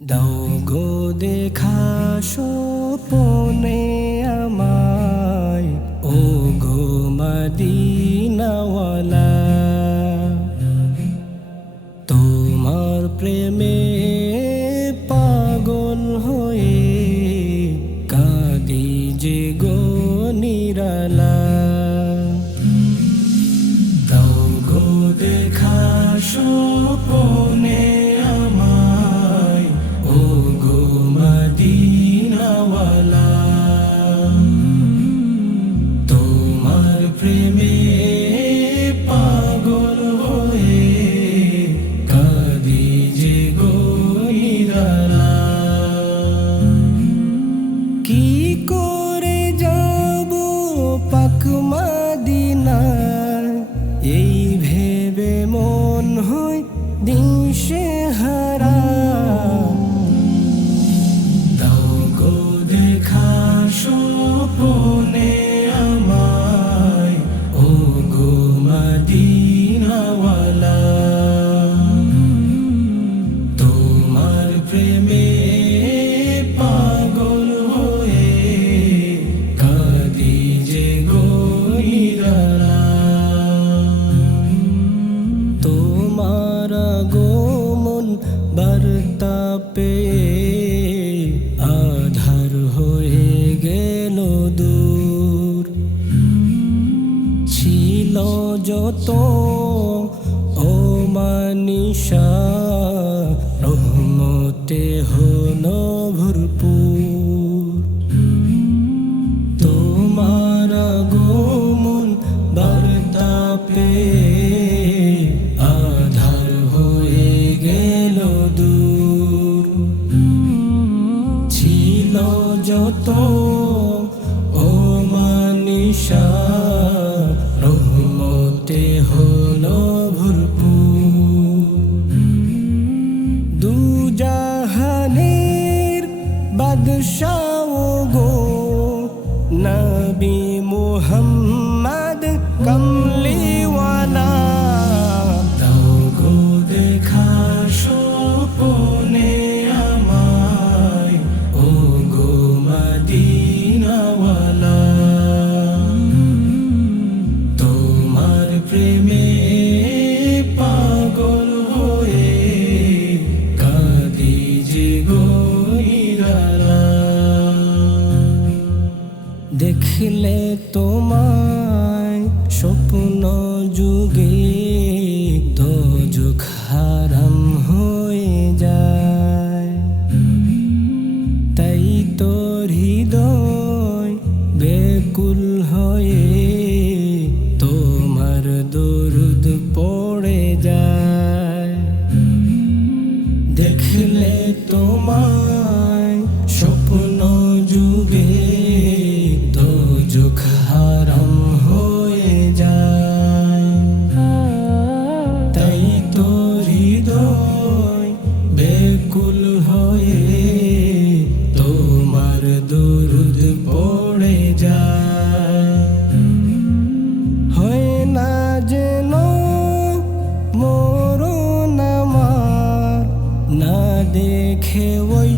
দাও গো দেখা স্বপনে আমায়, ও গো মদিনাওয়ালা। তোমার প্রেমে পাগল হয়ে কাঁদি যে গো নিরালা। দাও গো দেখা স্বপনে আমায়, ও গো মদিনাওয়ালা। তোমার প্রেমে পাগল হয়ে কাঁদি যে গো নিরালা। কি করে যাব পাক মদিনায়, এই ভেবে মন হয় দিশে হারা। দাও গো দেখা স্বপনে আমায়, ও গো মদিনাওয়ালা। তোমার প্রেমে পাগল হয়ে কাঁদি যে গো নিরালা। তোমার আগমন বার্তা পেয়ে আধার হয়ে গেল দূর। ছিল যত অমানিসা, রহমতে হলো ভরপুর। তোমার আগমন বার্তা পেয়ে আধার হয়ে গেল দূর। ছিল যত অমানিসা, রহমতে হলো ভরপুর। দু জাহানের বাদশাহ গো নবী মুহাম্মদ কমলিওয়ালা। দাও গো দেখা স্বপনে আমায়, ও গো মদিনাওয়ালা। তোমার প্রেমে পাগল হয়ে কাঁদি যে গো নিরালা। দেখলে তোমায় স্বপ্ন যুগে দোজখ হারাম হয়ে যায়। তাই তো হৃদয় বেকুল হয়ে তোমার দরুদ পড়ে যায়। দেখলে তোমায় স্বপ্ন যুগে দোজখ হারাম হয়ে যায়। তাই তো হৃদয় বেকুল হয়ে তোমার দরুদ পড়ে যায়। হয় না যেন মরণ আমার, না দেখে ওই